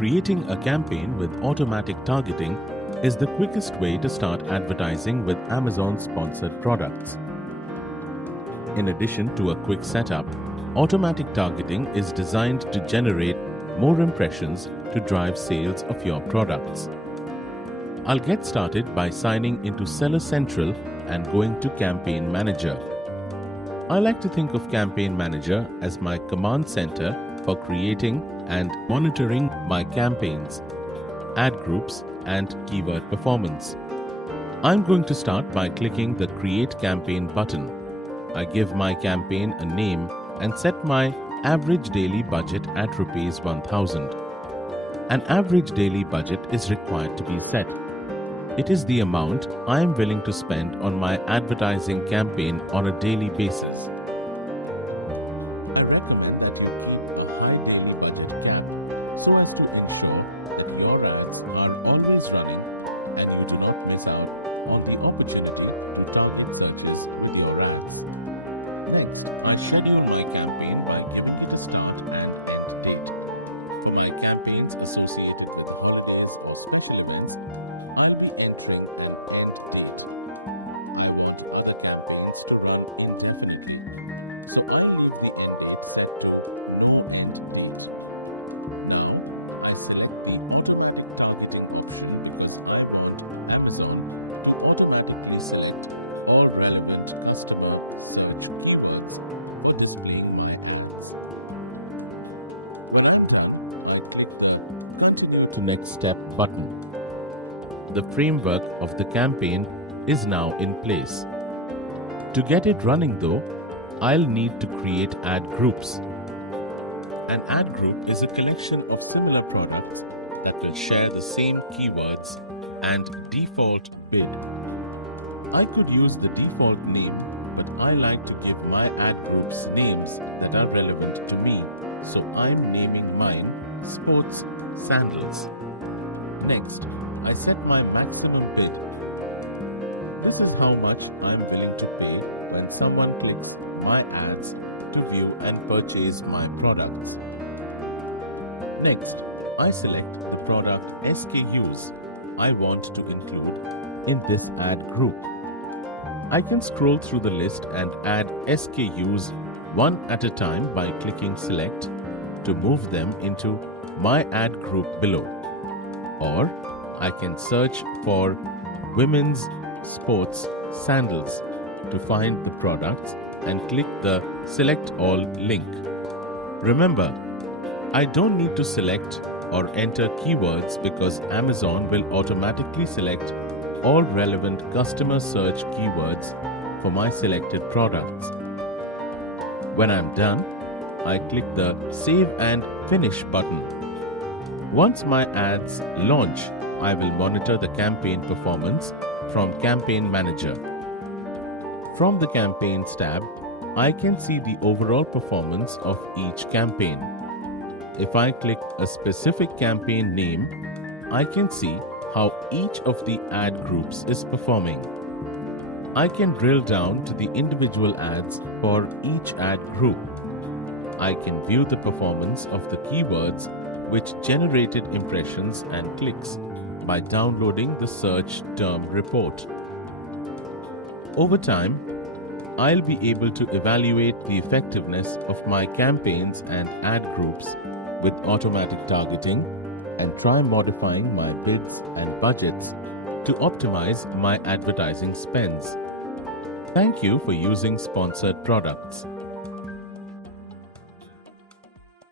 Creating a campaign with automatic targeting is the quickest way to start advertising with Amazon sponsored products. In addition to a quick setup, automatic targeting is designed to generate more impressions to drive sales of your products. I'll get started by signing into Seller Central and going to Campaign Manager. I like to think of Campaign Manager as my command center for creating and monitoring my campaigns, ad groups, and keyword performance. I'm going to start by clicking the Create Campaign button. I give my campaign a name and set my average daily budget at Rs 1000. An average daily budget is required to be set. It is the amount I am willing to spend on my advertising campaign on a daily basis. I recommend that you keep a high daily budget cap so as to ensure that your ads are always running and you do not miss out on the opportunity to target searches with your ads. Next, I schedule my campaign by giving it a start and end date. For my campaigns associated with holidays or special events, I'll be entering an end date. I want other campaigns to run indefinitely, so I leave the ending tag or end date. Now, I select the automatic targeting option because I want Amazon to automatically select all relevant customer search keywords for displaying my ads. When I'm done, I click the Continue to Next Step button. The framework of the campaign is now in place. To get it running though, I'll need to create ad groups. An ad group is a collection of similar products that will share the same keywords and default bid. I could use the default name, but I like to give my ad groups names that are relevant to me, so I'm naming mine Sports Sandals. Next, I set my maximum bid. This is how much I'm willing to pay when someone clicks my ads to view and purchase my products. Next, I select the product SKUs I want to include in this ad group. I can scroll through the list and add SKUs one at a time by clicking Select to move them into my ad group below. Or I can search for women's sports sandals to find the products and click the Select All link. Remember, I don't need to select or enter keywords because Amazon will automatically select all relevant customer search keywords for my selected products. When I'm done, I click the Save and Finish button. Once my ads launch, I will monitor the campaign performance from Campaign Manager. From the Campaigns tab, I can see the overall performance of each campaign. If I click a specific campaign name, I can see how each of the ad groups is performing. I can drill down to the individual ads for each ad group. I can view the performance of the keywords which generated impressions and clicks by downloading the search term report. Over time, I'll be able to evaluate the effectiveness of my campaigns and ad groups with automatic targeting and try modifying my bids and budgets to optimize my advertising spends. Thank you for using sponsored products.